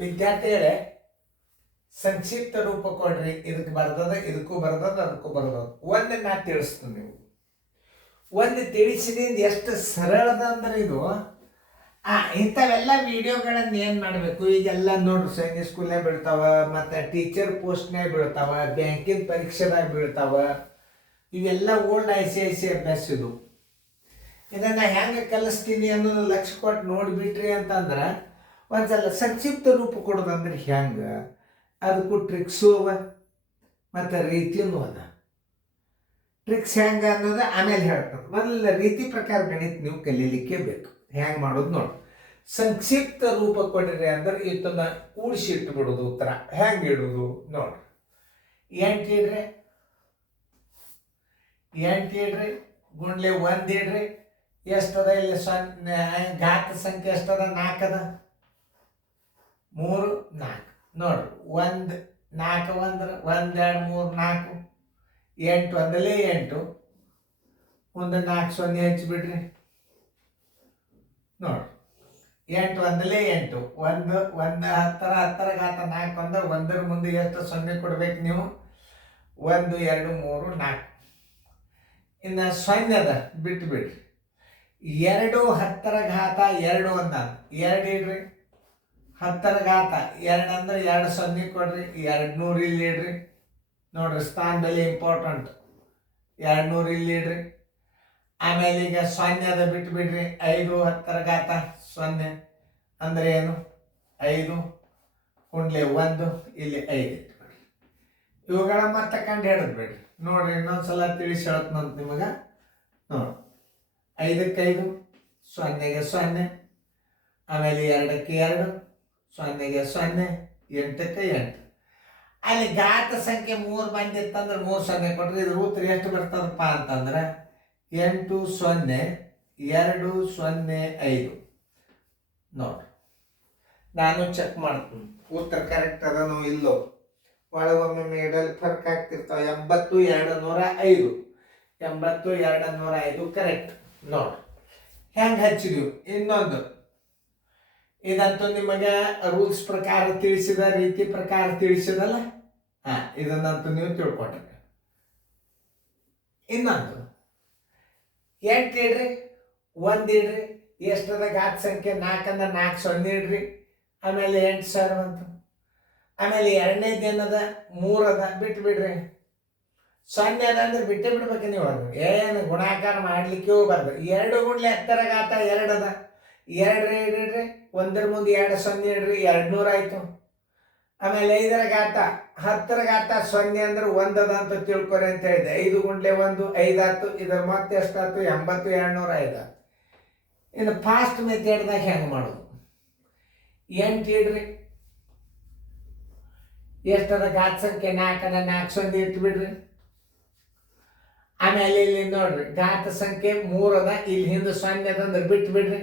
ವಿದ್ಯಾರ್ಥಿಗಳೇ, ಸಂಕ್ಷಿಪ್ತ ರೂಪ ಕೊಡ್ರಿ. ಇದಕ್ಕೆ ಬರ್ತದ, ಇದಕ್ಕೂ ಬರ್ತದ, ಅದಕ್ಕೂ ಬರ್ತದ. ಒಂದು ನಾ ತಿಳಿಸ್ತೀನಿ. ನೀವು ಒಂದು ತಿಳಿಸಿದಿಂದ ಎಷ್ಟು ಸರಳದ ಅಂದ್ರೆ ಇದು ಇಂಥವೆಲ್ಲ ವಿಡಿಯೋಗಳನ್ನು ಏನು ಮಾಡಬೇಕು, ಈಗೆಲ್ಲ ನೋಡ್ರಿ ಸೈನಿಕ್ ಸ್ಕೂಲ್ನಾಗ ಬೀಳ್ತಾವ, ಮತ್ತು ಟೀಚರ್ ಪೋಸ್ಟ್ನಾಗ ಬೀಳ್ತಾವ, ಬ್ಯಾಂಕಿನ ಪರೀಕ್ಷೆದಾಗ ಬೀಳ್ತಾವ. ಇವೆಲ್ಲ ಓಲ್ಡ್ ICIC ಅಭ್ಯಾಸ. ಇದನ್ನು ಹೆಂಗೆ ಕಲಿಸ್ತೀನಿ ಅನ್ನೋದು ಲಕ್ಷ್ಯ ಕೊಟ್ಟು ನೋಡಿಬಿಟ್ರಿ ಅಂತಂದ್ರೆ ಒಂದ್ಸಲ ಸಂಕ್ಷಿಪ್ತ ರೂಪ ಕೊಡೋದಂದ್ರೆ ಹೆಂಗೆ, ಅದಕ್ಕೂ ಟ್ರಿಕ್ಸು ಅವ ಮತ್ತು ರೀತಿಯೂ ಅದ. ಟ್ರಿಕ್ಸ್ ಹೆಂಗೆ ಅನ್ನೋದು ಆಮೇಲೆ ಹೇಳ್ತಾರೆ. ಮೊದಲ ರೀತಿ ಪ್ರಕಾರ ಗಣಿತ ನೀವು ಕಲೀಲಿಕ್ಕೆ ಬೇಕು. ಹೆಂಗೆ ಮಾಡೋದು ನೋಡಿ. ಸಂಕ್ಷಿಪ್ತ ರೂಪ ಕೊಡಿರಿ ಅಂದ್ರೆ ಇದನ್ನ ಕೂಡಿಸಿ ಇಟ್ಬಿಡೋದು. ಉತ್ತರ ಹೆಂಗೆ ಇಡೋದು ನೋಡಿ. 8 ಇಡ್ರಿ, 8 ಇಡ್ರಿ, ಗುಂಡ್ಲೆ 1 ಇಡ್ರಿ. ಎಷ್ಟದ ಇಲ್ಲಿ? ಘಾತ ಸಂಖ್ಯೆ ಎಷ್ಟದ? 4 ಅದ. 3 4 ನೋಡ್ರಿ. 1 4 1 1 2 3 4 8 ಒಂದಲೇ 8. ಮುಂದೆ 4 0 ಹಚ್ಚಿಬಿಡ್ರಿ ನೋಡ್ರಿ. 8 ಒಂದಲೇ 8. 1 10 10 ಘಾತ 4 ಅಂದ್ರೆ 1ರ ಮುಂದೆ ಎಷ್ಟು 0 ಕೊಡ್ಬೇಕು ನೀವು? 1 2 3 4. ಇನ್ನು 0 ಅದ, ಬಿಟ್ಟು ಬಿಡ್ರಿ. 2 10 ಘಾತ 2 ಅಂದ 2 ಇಡ್ರಿ. 10 ಘಾತ 2 ಅಂದ್ರೆ 2 0 ಕೊಡ್ರಿ. 200 ಇಲ್ಲಿ ಇಡ್ರಿ ನೋಡ್ರಿ. ಸ್ಥಾನ ಬೆಲೆ ಇಂಪಾರ್ಟೆಂಟ್. 200 ಇಲ್ಲಿ ಇಡ್ರಿ. ಆಮೇಲೆ ಈಗ 0 ಅದ, ಬಿಟ್ಟು ಬಿಡ್ರಿ. 5 10 ಘಾತ 0 ಅಂದ್ರೆ ಏನು? 5 ಕುಂಡ್ಲೆ 1 ಇಲ್ಲಿ 5 ಇಟ್ಬಿಡ್ರಿ. ಇವುಗಳ ಮತ್ತೆ ಕಂಡು ಹಿಡಿದು ಬಿಡ್ರಿ ನೋಡ್ರಿ. ಇನ್ನೊಂದ್ಸಲ ತಿಳಿಸಿ ಹೇಳ್ತಂತ ನಿಮಗೆ ನೋಡಿ. 5ಕ್ಕೆ 5 0ಗೆ 0, ಆಮೇಲೆ 2ಕ್ಕೆ 2 0ಗೆ 0, 8ಕ್ಕೆ 8. ಅಲ್ಲಿ ಘಾತ ಸಂಖ್ಯೆ 3 ಬಂದಿತ್ತಂದ್ರೆ 3 0 ಕೊಟ್ರಿ. ಇದ್ರ ಉತ್ತರ ಎಷ್ಟು ಬರ್ತದಪ್ಪ ಅಂತಂದ್ರೆ 8 0 2 0 5 ನೋಡ್ರಿ. ನಾನು ಚೆಕ್ ಮಾಡ್ತೀನಿ ಉತ್ತರ ಕರೆಕ್ಟ್ ಅದನೋ ಇಲ್ಲೋ. ಒಳಗೊಮ್ಮೆ ಮೇಡಲ್ ಫರ್ಕ್ ಆಗ್ತಿರ್ತಾವೆ. 80 205 80 205 ಕರೆಕ್ಟ್ ನೋಡ್ರಿ. ಹೆಂಗೆ ಹಚ್ಚಿದೀವಿ. ಇನ್ನೊಂದು ಇದಂತೂ ನಿಮಗೆ ರೂಲ್ಸ್ ಪ್ರಕಾರ ತಿಳಿಸಿದ, ರೀತಿ ಪ್ರಕಾರ ತಿಳಿಸಿದಲ್ಲ. ಇದನ್ನಂತೂ ನೀವು ತಿಳ್ಕೊಂಡ್ರಿ. ಇನ್ನೊಂದು 8 ಇಡ್ರಿ, 1 ಇಡ್ರಿ. ಎಷ್ಟದ? ಘಾತ ಸಂಖ್ಯೆ 4 ಅಂದ್ರೆ 4 0 ಇಡ್ರಿ. ಆಮೇಲೆ 8 0 ಬಂತು. ಆಮೇಲೆ 2ನೇದು ಏನದ? 3 ಅದ, ಬಿಟ್ಟು ಬಿಡ್ರಿ. 0 ಅದ ಅಂದ್ರೆ ಬಿಟ್ಟೇ ಬಿಡ್ಬೇಕು ನೀವು. ಅದು ಏನು ಗುಣಾಕಾರ ಮಾಡ್ಲಿಕ್ಕೆ ಹೋಗ್ಬಾರ್ದು. 2 ಗುಂಡ್ಲೆ 10 ಘಾತ 2 ಅದ. 2 ಇಡ್ರಿ. 1ರ ಮುಂದೆ 2 0 ಇಡ್ರಿ. 200 ಆಯ್ತು. ಆಮೇಲೆ 5ರ ಘಾತ 10ರ ಘಾತ 0 ಅಂದ್ರೆ 1 ಅದ ಅಂತ ತಿಳ್ಕೊರಿ ಅಂತ ಹೇಳಿದೆ. 5 ಗುಂಡ್ಲೆ 1 5 ಆಯ್ತು. ಇದರ ಮತ್ತೆ ಎಷ್ಟಾಯ್ತು? 80 205 ಆಯ್ತು. ಇನ್ನು ಫಾಸ್ಟ್ ಮೆಥಡ್ದಾಗ ಹೆಂಗೆ ಮಾಡೋದು? 8 ಇಡ್ರಿ. ಎಷ್ಟದ? ಘಾತ ಸಂಖ್ಯೆ 4 ಅದ. 4 0 ಇಟ್ಬಿಡ್ರಿ. ಆಮೇಲೆ ಇಲ್ಲಿ ನೋಡ್ರಿ, ಘಾತ ಸಂಖ್ಯೆ 3 ಅದ. ಇಲ್ಲಿ ಹಿಂದೆ 0 ಅದ ಅಂದ್ರೆ ಬಿಟ್ಟು ಬಿಡ್ರಿ.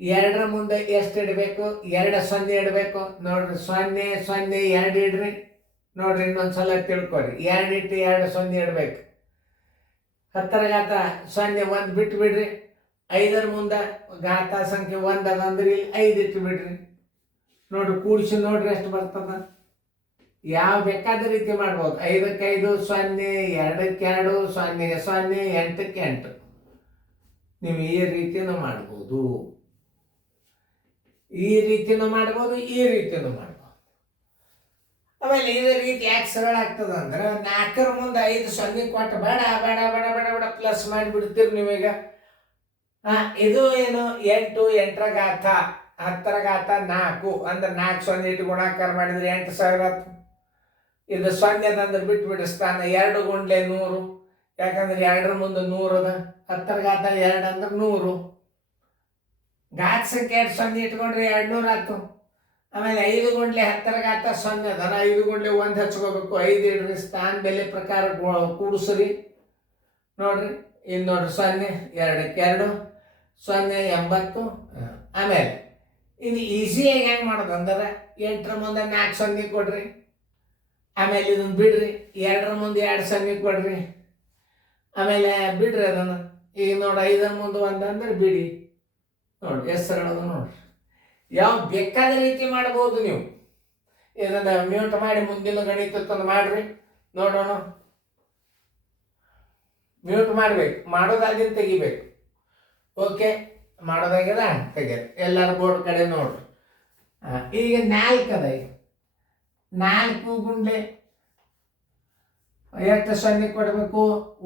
2ರ ಮುಂದೆ ಎಷ್ಟು ಇಡಬೇಕು? 2 0 ಇಡಬೇಕು ನೋಡ್ರಿ. 0 0 2 ಇಡ್ರಿ ನೋಡ್ರಿ. ಇನ್ನೊಂದ್ಸಲ ತಿಳ್ಕೊರಿ. 2 ಇಟ್ಟು 2 0 ಇಡ್ಬೇಕು. 10ರ ಘಾತ 0 1 ಬಿಟ್ಟು ಬಿಡ್ರಿ. 5ರ ಮುಂದೆ ಘಾತ ಸಂಖ್ಯೆ 1 ಅದ ಅಂದ್ರೆ ಇಲ್ಲಿ 5 ಇಟ್ಟು ಬಿಡ್ರಿ ನೋಡ್ರಿ. ಕೂಡಿಸಿ ನೋಡ್ರಿ ಎಷ್ಟು ಬರ್ತದ. ಯಾವ ಬೇಕಾದ ರೀತಿ ಮಾಡ್ಬೋದು. 5ಕ್ಕೆ 5 0, 2ಕ್ಕೆ 2 0ಗೆ 0, 8ಕ್ಕೆ 8 ನೀವು ಈ ರೀತಿನೂ ಮಾಡ್ಬೋದು. ಈ ರೀತಿನೂ ಮಾಡ್ಬೋದು, ಈ ರೀತಿನೂ ಮಾಡ್ಬೋದು. ಆಮೇಲೆ ಇದೇ ರೀತಿ ಯಾಕೆ ಸರಳ ಆಗ್ತದ ಅಂದ್ರೆ 4ರ ಮುಂದೆ 5 0 ಕೊಟ್ಟು ಬೇಡ ಬೇಡ ಬೇಡ ಬೇಡ ಬೇಡ ಪ್ಲಸ್ ಮಾಡಿಬಿಡ್ತೀರಿ ನೀವೀಗ. ಇದು ಏನು? 8 8ರ ಘಾತ 10ರ ಘಾತ 4 ಅಂದ್ರೆ 4 0 ಇಟ್ಟು ಗುಣಾಕಾರ ಮಾಡಿದ್ರೆ 8000 ಆಯ್ತು. ಇದು 0 ಅದಂದ್ರೆ ಬಿಟ್ಟು ಬಿಡ್ರಿ. ಸ್ಥಾನ 2 ಗುಂಡ್ಲೆ 100 ಯಾಕಂದ್ರೆ 2ರ ಮುಂದೆ 100 ಅದ. 10ರ ಘಾತ 2 ಅಂದ್ರೆ 100. ಘಾತ ಸಂಖ್ಯೆ 2 0 ಇಟ್ಕೊಂಡ್ರೆ 200 ಆಯ್ತು. ಆಮೇಲೆ 5 ಗುಂಡ್ಲೆ 10ರ ಘಾತ 0 ಅದ. 5 ಗುಂಡ್ಲೆ 1 ಹಚ್ಕೋಬೇಕು. 5 ಇಡ್ರಿ. ಸ್ಥಾನ ಬೆಲೆ ಪ್ರಕಾರ ಕೂಡಿಸ್ರಿ ನೋಡ್ರಿ. ಇನ್ನು ನೋಡ್ರಿ 0 2ಕ್ಕೆ 2 0 80. ಆಮೇಲೆ ಇನ್ನು ಈಸಿಯಾಗಿ ಹೆಂಗೆ ಮಾಡೋದು ಅಂದ್ರೆ 8ರ ಮುಂದೆ 4 0 ಕೊಡ್ರಿ. ಆಮೇಲೆ ಇದನ್ನ ಬಿಡ್ರಿ. 2ರ ಮುಂದೆ 2 0 ಕೊಡ್ರಿ. ಆಮೇಲೆ ಬಿಡ್ರಿ ಅದನ್ನು. ಈಗ ನೋಡಿ 5ರ ಮುಂದೆ 1 ಅಂದ್ರೆ ಬಿಡಿ ನೋಡಿ. ಎಷ್ಟು ಸರಳ ನೋಡ್ರಿ. ಯಾವ ಬೇಕಾದ ರೀತಿ ಮಾಡ್ಬೋದು ನೀವು. ಇದನ್ನು ಮ್ಯೂಟ್ ಮಾಡಿ ಮುಂದಿನ ಗಣಿತ ತಂದು ಮಾಡ್ರಿ ನೋಡೋಣ. ಮ್ಯೂಟ್ ಮಾಡ್ಬೇಕು, ಮಾಡೋದಾಗಿದ್ದು ತೆಗಿಬೇಕು. ಓಕೆ, ಮಾಡೋದಾಗ್ಯದ ತೆಗಿಯೋದು. ಎಲ್ಲರ ಬೋರ್ಡ್ ಕಡೆ ನೋಡ್ರಿ. ಈಗ 4 ಅದ. ಈಗ 4 ಗುಂಡ್ಲೆ ಎಷ್ಟು ಸೊನ್ನೆ ಕೊಡಬೇಕು?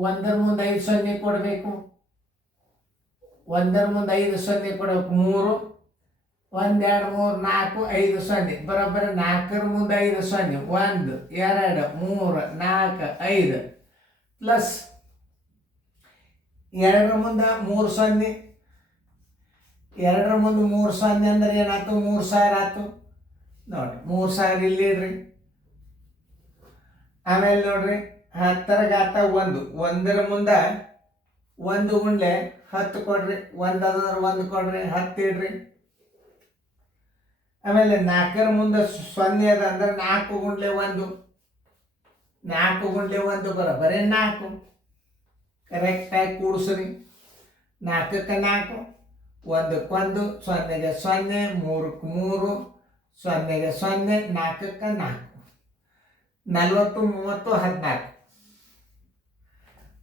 1 ಮುಂದೆ 5 ಸೊನ್ನೆ ಕೊಡಬೇಕು. 1 ಮುಂದೆ 5 ಸೊನ್ನೆ ಕೊಡಬೇಕು. 3 1 2 3 4 5 ಸೊನ್ನೆ ಬರೋಬ್ಬರಿ. 4 ಮುಂದೆ 5 ಸೊನ್ನೆ 1 2 3 4 5 ಪ್ಲಸ್ 2 ಮುಂದೆ 3 ಸೊನ್ನೆ. 2 ಮುಂದೆ 3 ಸೊನ್ನೆ ಅಂದ್ರೆ ಏನಾಯ್ತು? 3000 ಆಯ್ತು. ನೋಡ್ರಿ 3000 ಇಲ್ಲಿ ಇಡ್ರಿ. ಆಮೇಲೆ ನೋಡ್ರಿ 10 ಘಾತ 1. 1 ಮುಂದೆ 1 ಗುಂಡ್ಲೆ 10 ಕೊಡ್ರಿ. 1 ಅದಂದ್ರೆ 1 ಕೊಡ್ರಿ, 10 ಇಡ್ರಿ. ಆಮೇಲೆ 4 ಮುಂದೆ 0 ಅದ ಅಂದ್ರೆ 4 ಗುಂಡ್ಲೆ 1. 4 ಗುಂಡ್ಲೆ 1 ಬರೋಬ್ಬರಿ 4. ಕರೆಕ್ಟಾಗಿ ಕೂಡಿಸ್ರಿ. 4ಕ್ಕೆ 4, 1ಕ್ಕೆ 1, 0ಗೆ 0, 3ಕ್ಕೆ 3, 0ಗೆ 0, 4ಕ್ಕೆ 4. 40 30 14.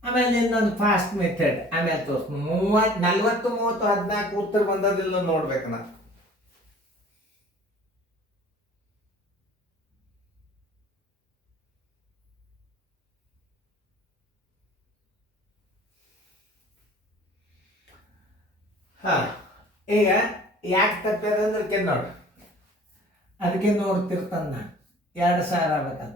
ಆಮೇಲೆ ಇನ್ನೊಂದು ಫಾಸ್ಟ್ ಮೆಥಡ್ ಆಮೇಲೆ ತೋರಿಸ್ತೀನಿ. 40 30 14 ಉತ್ತರ ಬಂದದಿಲ್ಲ ನೋಡ್ಬೇಕು ನಾ. ಈಗ ಯಾಕೆ ತಪ್ಪ್ಯದಂದ್ರೆ ನೋಡ್ರಿ, ಅದಕ್ಕೆ ನೋಡ್ತಿರ್ತಾನ ನಾನು 2000 ಆಗ್ಬೇಕಂತ.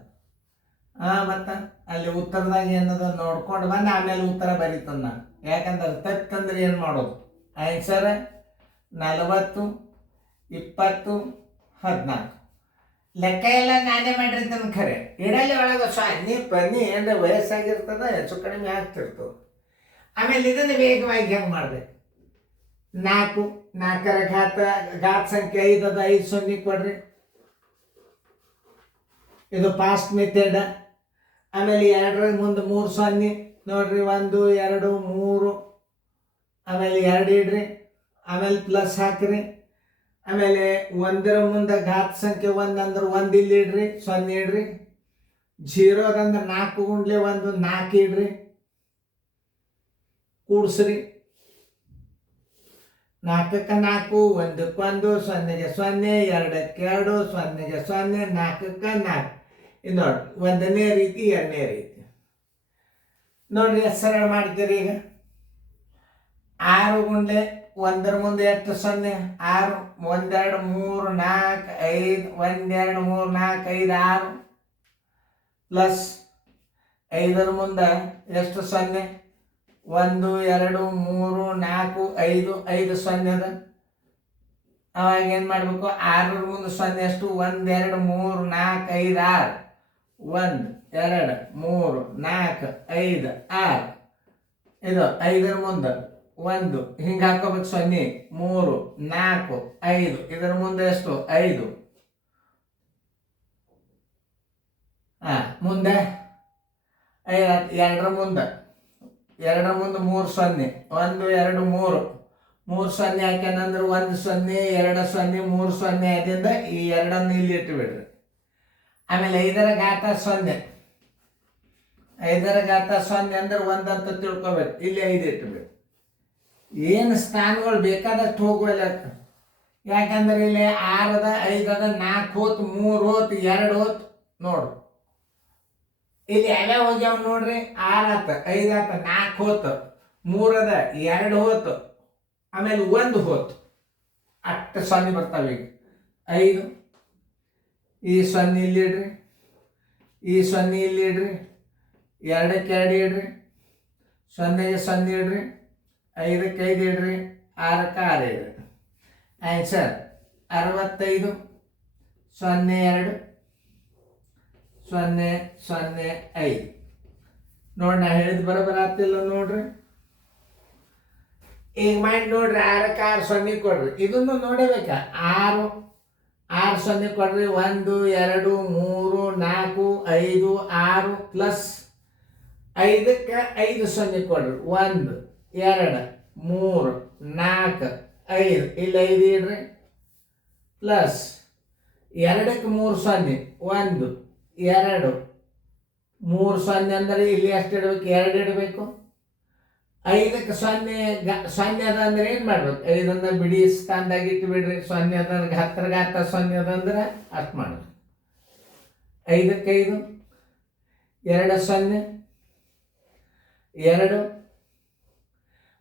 ಮತ್ತು ಅಲ್ಲಿ ಉತ್ತರದಾಗ ಏನದ ನೋಡ್ಕೊಂಡು ಬಂದು ಆಮೇಲೆ ಉತ್ತರ ಬರೀತಾನ ನಾನು. ಯಾಕಂದ್ರೆ ತಪ್ಪಂದ್ರೆ ಏನು ಮಾಡೋದು? ಆನ್ಸರ್ 40 20 14 ಲೆಕ್ಕ ಎಲ್ಲ ನಾನೇ ಮಾಡಿರ್ತಾನೆ. ಖರೆ ಇಡಲಿ ಒಳಗೆ ಸೊನ್ನೆ ಪನ್ನಿ ಅಂದರೆ ವಯಸ್ಸಾಗಿರ್ತದೆ, ಹೆಚ್ಚು ಕಡಿಮೆ ಆಗ್ತಿರ್ತದೆ. ಆಮೇಲೆ ಇದನ್ನು ವೇಗವಾಗಿ ಹೆಂಗೆ ಮಾಡ್ಬೇಕು? 4 4ರ ಘಾತ ಸಂಖ್ಯೆ 5 ಅದ. 5 ಸೊನ್ನೆ ಕೊಡ್ರಿ. ಇದು ಫಾಸ್ಟ್ ಮೆಥಡ್. ಆಮೇಲೆ 2ರ ಮುಂದೆ 3 ಸೊನ್ನೆ ನೋಡ್ರಿ. 1 2 3 ಆಮೇಲೆ 2 ಇಡ್ರಿ. ಆಮೇಲೆ ಪ್ಲಸ್ ಹಾಕ್ರಿ. ಆಮೇಲೆ 1ರ ಮುಂದೆ ಘಾತ ಸಂಖ್ಯೆ 1 ಅಂದ್ರೆ 1 ಇಲ್ಲಿ ಇಡ್ರಿ. 0 ಇಡ್ರಿ. 0 ಅದಂದ್ರೆ 4 ಗುಂಡ್ಲೆ 1 4 ಇಡ್ರಿ. ಕೂಡ್ಸ್ರಿ. 4ಕ್ಕೆ 4, 1ಕ್ಕೆ 1, 0ಗೆ 0, 2ಕ್ಕೆ 2, 0ಗೆ 0, 4ಕ್ಕೆ 4. ಇದು ನೋಡ್ರಿ 1ನೇ ರೀತಿ 2ನೇ ರೀತಿ. ನೋಡ್ರಿ ಎಷ್ಟು ಸರಳ ಮಾಡ್ತೀರಿ. ಈಗ 6 ಗುಂಡ್ಲೆ 1ರ ಮುಂದೆ ಎಷ್ಟು 0? 6 1 2 3 4 5 1 2 3 4 5 6 ಪ್ಲಸ್ 5ರ ಮುಂದೆ ಎಷ್ಟು 0? 1 2 3 4 5 5 0 ಅದ. ಅವಾಗ ಏನು ಮಾಡಬೇಕು? 6ರ ಮುಂದೆ 0 ಎಷ್ಟು? 1 2 3 4 5 6 1 2 3 4 5 6. ಇದು 5ರ ಮುಂದೆ 1 ಹಿಂಗೆ ಹಾಕೋಬೇಕು. 0 3 4 5 ಇದರ ಮುಂದೆ ಎಷ್ಟು? 5. ಮುಂದೆ 2ರ ಮುಂದೆ 3 0 1 2 3 3 0 ಹಾಕ್ಯಾನಂದ್ರೆ 1 0 2 0 3 0 ಆದ್ರಿಂದ ಈ 2ಅನ್ನು ಇಲ್ಲಿ ಇಟ್ಟು ಬಿಡ್ರಿ. ಆಮೇಲೆ 5ರ ಘಾತ 0. 5ರ ಘಾತ 0 ಅಂದ್ರೆ 1 ಅಂತ ತಿಳ್ಕೊಬೇಕು. ಇಲ್ಲಿ 5 ಇಟ್ಟುಬೇಕು. ಏನು ಸ್ಥಾನಗಳು ಬೇಕಾದಷ್ಟು ಹೋಗುವಲ್ಲ. ಯಾಕಂದ್ರೆ ಇಲ್ಲಿ 6 ಅದ 5 ಅದ 4 ಹೋತು 3 ಹೋತು 2 ಹೋತು. ನೋಡು ಇಲ್ಲಿ ಯಾವ್ಯಾವ ಹೋಗ್ಯಾವ ನೋಡ್ರಿ. 6 ಆತ 5 ಆತ 4 ಹೋತು 3 ಅದ 2 ಹೋತು ಆಮೇಲೆ 1 ಹೋತು. ಅಷ್ಟು 0 ಬರ್ತಾವೆ. ಈಗ 5 ಈ 0 ಇಲ್ಲಿ ಇಡ್ರಿ. ಈ 0 ಇಲ್ಲಿ ಇಡ್ರಿ. 2ಕ್ಕೆ 2 ಇಡ್ರಿ. 0ಗೆ 0 ಇಡ್ರಿ. 5ಕ್ಕೆ 5 ಇಡ್ರಿ. 6ಕ್ಕೆ 6 ಇಡ್ರಿ. ಆನ್ಸರ್ 65 02 0 0 5. ನೋಡಿ ನಾ ಹೇಳಿದ್ ಬರೋಬ್ಬರ ಆಗ್ತಿಲ್ಲ ನೋಡ್ರಿ. ಈಗ ಮಾಡಿ ನೋಡ್ರಿ. 6ಕ್ಕೆ 6 0 ಕೊಡ್ರಿ. ಇದನ್ನು ನೋಡಬೇಕಾ? 6 0 ಕೊಡ್ರಿ. 1 2 3 4 5 6 ಪ್ಲಸ್ 5ಕ್ಕೆ 5 0 ಕೊಡ್ರಿ. 1 2 3 4 5 ಇಲ್ಲಿ 5 ಇಡ್ರಿ. ಪ್ಲಸ್ 2ಕ್ಕೆ 3 ಸೊನ್ನೆ, 1 2 3 ಸೊನ್ನೆ ಅಂದರೆ ಇಲ್ಲಿ ಎಷ್ಟು ಇಡಬೇಕು? 2 ಇಡಬೇಕು. 5ಕ್ಕೆ ಸೊನ್ನೆ ಅದ ಅಂದ್ರೆ ಏನು ಮಾಡ್ಬೇಕು? 5 ಬಿಡಿ ಸ್ಥಾನದಾಗ ಇಟ್ಟು ಬಿಡ್ರಿ. ಸೊನ್ನೆ ಅದ 10 ಸೊನ್ನೆ ಅದ ಅಂದ್ರೆ ಅಷ್ಟು ಮಾಡ್ಬೇಕು. 5ಕ್ಕೆ 5 2 ಸೊನ್ನೆ 2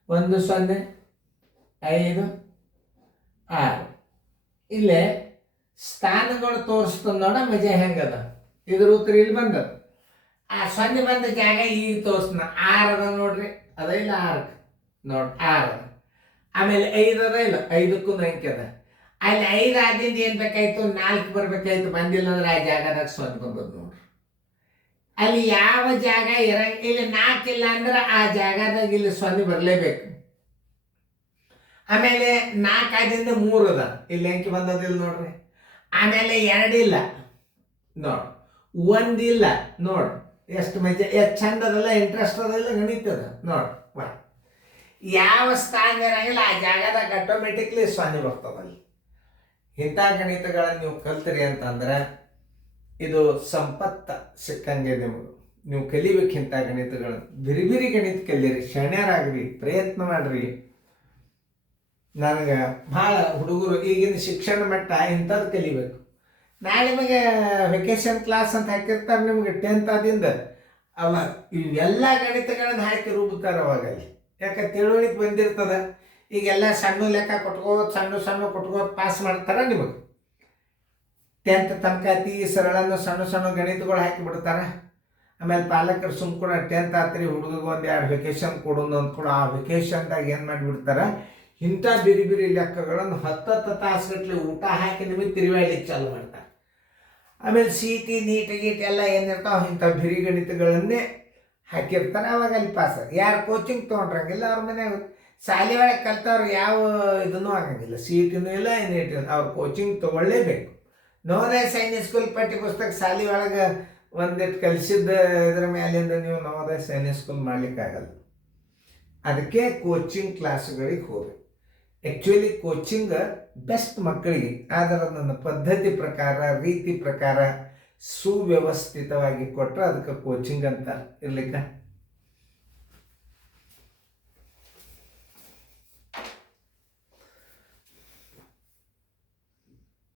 1 ಸೊನ್ನೆ 5 6. ಇಲ್ಲೇ ಸ್ಥಾನಗಳು ತೋರಿಸ್ತದ ನೋಡ ಮಜಾ ಹೆಂಗದ. ಇದ್ರ ಉತ್ತರ ಇಲ್ಲಿ ಬಂದದ. ಆ ಸೊನ್ನೆ ಬಂದ ಜಾಗ ಈಗ ತೋರಿಸ್ತಾನ. 6 ಅದ ನೋಡ್ರಿ, ಅದ ಇಲ್ಲ 6 ನೋಡಿ 6 ಅದ. ಆಮೇಲೆ 5 ಅದ ಇಲ್ಲ, 5ಕ್ಕೂ ಅಂಕೆ ಅದ. ಅಲ್ಲಿ 5 ಆದಿಂದ ಏನು ಬೇಕಾಯ್ತು? 4 ಬರ್ಬೇಕಾಯ್ತು. ಬಂದಿಲ್ಲ ಅಂದ್ರೆ ಆ ಜಾಗದಾಗ ಸೊನ್ನೆ ಬಂದದ್ದು ನೋಡ್ರಿ. ಅಲ್ಲಿ ಯಾವ ಜಾಗ ಇಲ್ಲಿ 4 ಇಲ್ಲ ಅಂದ್ರೆ ಆ ಜಾಗದಾಗ ಇಲ್ಲಿ ಸೊನ್ನೆ ಬರಲೇಬೇಕು. ಆಮೇಲೆ 4 ಆದಿಂದ 3 ಅದ, ಇಲ್ಲಿ ಅಂಕಿ ಬಂದದಿಲ್ಲ ನೋಡ್ರಿ. ಆಮೇಲೆ 2 ಇಲ್ಲ ನೋಡ್, 1 ಇಲ್ಲ ನೋಡ್. ಎಷ್ಟು ಮಜಾ, ಎಷ್ಟು ಚಂದ ಅದಲ್ಲ, ಇಂಟ್ರೆಸ್ಟ್ ಅದಲ್ಲ, ಗಣಿತದ ನೋಡ್. ಯಾವ ಸ್ಥಾನ ಇರಂಗಿಲ್ಲ ಆ ಜಾಗದಾಗ ಆಟೋಮೆಟಿಕ್ಲಿ ಸೊನ್ನೆ ಬರ್ತದಲ್ಲಿ. ಇಂಥ ಗಣಿತಗಳನ್ನು ನೀವು ಕಲ್ತಿರಿ ಅಂತಂದ್ರೆ ಇದು ಸಂಪತ್ತ ಸಿಕ್ಕಂಗೆ ನಿಮಗೆ. ನೀವು ಕಲಿಬೇಕಿಂತ ಗಣಿತಗಳನ್ನು. ಬಿರಿ ಗಣಿತ ಕಲೀರಿ, ಶಣ್ಯರಾಗ್ರಿ, ಪ್ರಯತ್ನ ಮಾಡ್ರಿ. ನನಗೆ ಭಾಳ ಹುಡುಗರು ಈಗಿನ ಶಿಕ್ಷಣ ಮಟ್ಟ ಇಂಥದ್ದು ಕಲಿಬೇಕು. ನಾಳೆ ನಿಮಗೆ ವೆಕೇಶನ್ ಕ್ಲಾಸ್ ಅಂತ ಹಾಕಿರ್ತಾರೆ ನಿಮಗೆ 10th ಆದಿಂದ. ಅವ ಇವೆಲ್ಲ ಗಣಿತಗಳನ್ನು ಹಾಕಿ ರೂಬುತ್ತಾರೆ ಅವಾಗಲ್ಲಿ. ಯಾಕೆ ತಿಳುವಳಿಕೆ ಬಂದಿರ್ತದೆ. ಈಗೆಲ್ಲ ಸಣ್ಣ ಲೆಕ್ಕ ಸಣ್ಣ ಕೊಟ್ಕೋತ ಪಾಸ್ ಮಾಡ್ತಾರೆ ನಿಮಗೆ. 10th ತನಕ ಅತಿ ಸರಳನ್ನು ಸಣ್ಣ ಗಣಿತಗಳು ಹಾಕಿ ಬಿಡ್ತಾರೆ. ಆಮೇಲೆ ಪಾಲಕರು ಕೂಡ 10th ಆತ್ರಿ ಹುಡುಗಿಗೆ 1-2 ವೆಕೇಶನ್ ಕೊಡೋದು ಅಂದ್ಕೊಡು. ಆ ವೆಕೇಶನ್ದಾಗ ಏನು ಮಾಡಿಬಿಡ್ತಾರೆ? ಇಂಥ ಬಿರಿ ಲೆಕ್ಕಗಳನ್ನು 10 ತಾಸುಗಟ್ಟಲೆ ಊಟ ಹಾಕಿ ನಿಮಗೆ ತಿರುವಾಡ್ಲಿಕ್ಕೆ ಚಾಲು ಮಾಡ್ತಾರೆ. ಆಮೇಲೆ CT ನೀಟ್ ಎಲ್ಲ ಏನಿರ್ತಾವೆ ಇಂಥ ಬಿರಿ ಗಣಿತಗಳನ್ನೇ ಹಾಕಿರ್ತಾರೆ. ಅವಾಗ ಅಲ್ಲಿ ಪಾಸ್. ಯಾರು ಕೋಚಿಂಗ್ ತೊಗೊಂಡ್ರಂಗಿಲ್ಲ ಅವ್ರ ಮನ್ಯಾಗ. ಶಾಲೆ ಒಳಗೆ ಕಲ್ತವ್ರು ಯಾವ ಇದನ್ನೂ ಆಗಂಗಿಲ್ಲ. CTನೂ ಇಲ್ಲ, NET. ಅವ್ರು ಕೋಚಿಂಗ್ ತೊಗೊಳ್ಳೇಬೇಕು. ನವೋದಯ ಸೈನಿಕ್ ಸ್ಕೂಲ್ ಪಠ್ಯ ಪುಸ್ತಕ ಶಾಲೆ ಒಳಗೆ ಒಂದಿಟ್ಟು ಕಲಿಸಿದ್ದ ಇದ್ರ ಮೇಲಿಂದ ನೀವು ನವೋದಯ ಸೈನಿಕ್ ಸ್ಕೂಲ್ ಮಾಡ್ಲಿಕ್ಕಾಗಲ್ಲ. ಅದಕ್ಕೆ ಕೋಚಿಂಗ್ ಕ್ಲಾಸ್ಗಳಿಗೆ ಹೋಗ್ಬೇಕು. ಆ್ಯಕ್ಚುಲಿ ಕೋಚಿಂಗ್ ಬೆಸ್ಟ್ ಮಕ್ಕಳಿಗೆ. ಆದರೆ ನನ್ನ ಪದ್ಧತಿ ಪ್ರಕಾರ, ರೀತಿ ಪ್ರಕಾರ ಸುವ್ಯವಸ್ಥಿತವಾಗಿ ಕೊಟ್ಟರೆ ಅದಕ್ಕೆ ಕೋಚಿಂಗ್ ಅಂತ ಇರ್ಲಿಕ್ಕೆ